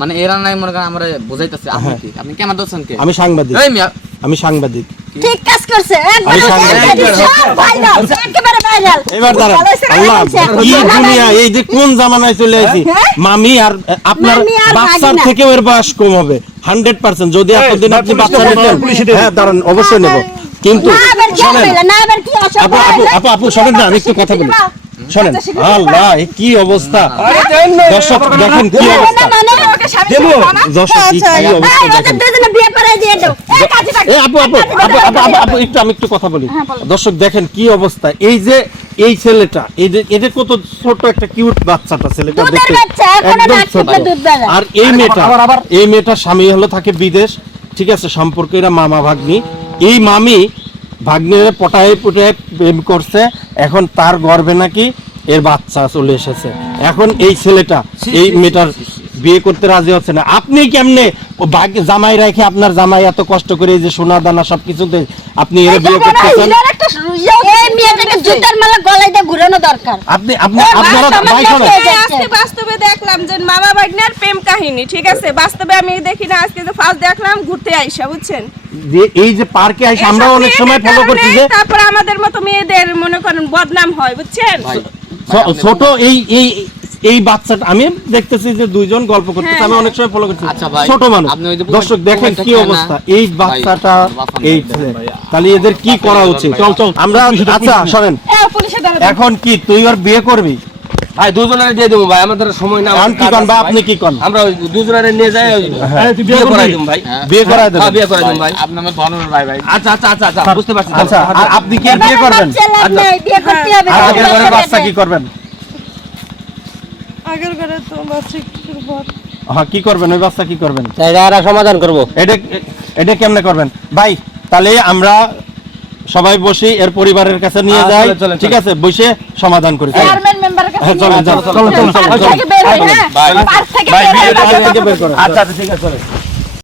মানে এরা নাই মনে করেন আমরা বুঝাইতেছে আপনি কি? আপনি কেমন দোষন কে? আমি সাংবাদিক। আমি সাংবাদিক। ঠিক কাজ করছে এবার দাঁড়ান। আল্লাহ কি দুনিয়া এই যে কোন জামানায় চলে আইছি হ্যাঁ? মামি আর আপনার বাচ্চার। থেকে ওর বয়স কম হবে হান্ড্রেড পার্সেন্ট। যদি এতদিন আপনি বাচ্চা নিতেন। হ্যাঁ দাঁড়ান অবশ্যই নেব। কিন্তু আপু শোনেন না আমি একটু কথা বলি। শোনেন আল্লাহ কি অবস্থা? দর্শক দেখেন কি অবস্থা। দর্শক কি কি অবস্থা দেখেন। এ আপু আপু আপু আপু আপু আপু একটু আমি একটু কথা বলি। দর্শক দেখেন কি অবস্থা। এই যে এই ছেলেটা এই যে এটা কত ছোট একটা কিউট বাচ্চাটা ছেলেটা দেখতে একদম ছোট। আর এই মেয়েটা এই মেয়েটার স্বামী হলো থাকে বিদেশ। ঠিক আছে সম্পর্কে এরা মামা ভাগ্নি। এই মামি ভাগ্নির পটায় পুটায় প্রেম করছে। এখন তার গর্বে নাকি এর বাচ্চা চলে এসেছে। এখন এই ছেলেটা এই মেয়েটার বিয়ে করতে রাজি হচ্ছে না। আপনি কেমনে জামাই রেখে আপনার জামাই এত কষ্ট করে এই যে সোনা দানা সবকিছুতে আপনি এর বিয়ে করতেছেন? আপনি আপনি আপনারা ভাই শোনেন। এই যাচ্ছে। আজকে বাস্তবে দেখলাম যে মামা ভাগ্নের প্রেম কাহিনী ঠিক আছে? বাস্তবে আমি দেখি না আজকে যে ফার্স্ট দেখলাম ঘুরতে আইসা বুঝছেন? যে এই যে পার্কে আমরা অনেক সময় ফলো করছি যে তারপর আমাদের মতো মেয়েদের মনে করেন বদনাম হয় বুঝছেন? ছোট এই এই এই বাচ্চাটা আমি দেখতেছি যে দুইজন গল্প করতেছে হ্যাঁ, আমি অনেক সময় ফলো করছি। আচ্ছা ছোট মানুষ। আপনি দর্শক দেখেন কি অবস্থা। এই বাচ্চাটা এই ছেলে তাহলে এদের কি করা উচিত? চল চল আমরা আচ্ছা শোনেন এখন কি তুই ওর বিয়ে করবি? ভাই দুজনের দিয়ে দেবো ভাই আমাদের সময় না এখন কি কন বা আপনি কি কন? আমরা দুজনের নিয়ে যাই ওই বিয়ে করাই দেবো ভাই। হ্যাঁ। বিয়ে হ্যাঁ, বিয়ে করাই দেবো ভাই। আপনি আমার ধরনের ভাই ভাই। আচ্ছা আচ্ছা আচ্ছা আচ্ছা বুঝতে পারছি। আচ্ছা আপনি কি বিয়ে করবেন? বিয়ে করতে হবে। আর বাচ্চা কি করবেন? আগের ঘরে তো বাচ্চা হ্যাঁ কি করবেন? ওই বাচ্চা কি করবেন? এটা সমাধান করব। এটা এটা কেমনে করবেন? ভাই তাহলে আমরা সবাই বসি এর পরিবারের কাছে নিয়ে আচ্ছা, যাই। চলেন, চলেন, ঠিক আছে? বসে সমাধান করি। চলেন। চেয়ারম্যান মেম্বারের কাছে হ্যাঁ, চলেন, নিয়ে যাও। বের হই, হ্যাঁ? পার্ক থেকে বের হই, বাচ্চা আচ্ছা আচ্ছা ঠিক আছে চলে